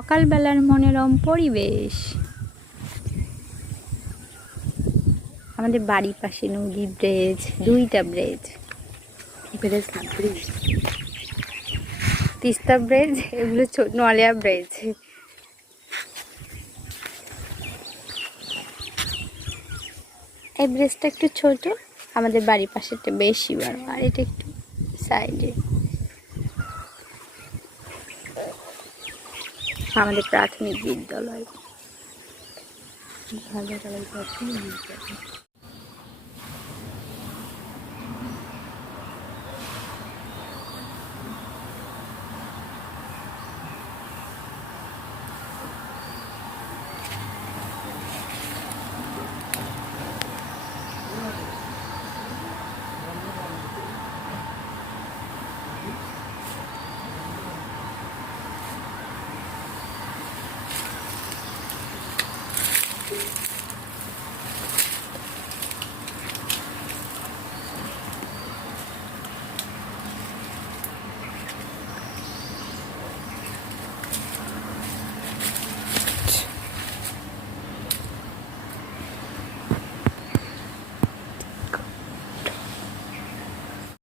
সকালবেলার মনোরম পরিবেশ। আমাদের বাড়ির পাশে নদী ব্রেজ দুইটা ব্রেজ ব্রিজ না ব্রিজ তিস্তা ব্রেজ এগুলো ছোট নলিয়া ব্রেজ এই ব্রেজটা একটু ছোট আমাদের বাড়ির পাশেটা বেশি বড় আর এটা একটু সাইডে আমাদের প্রাথমিক বিদ্যালয়। প্রাথমিক টাকা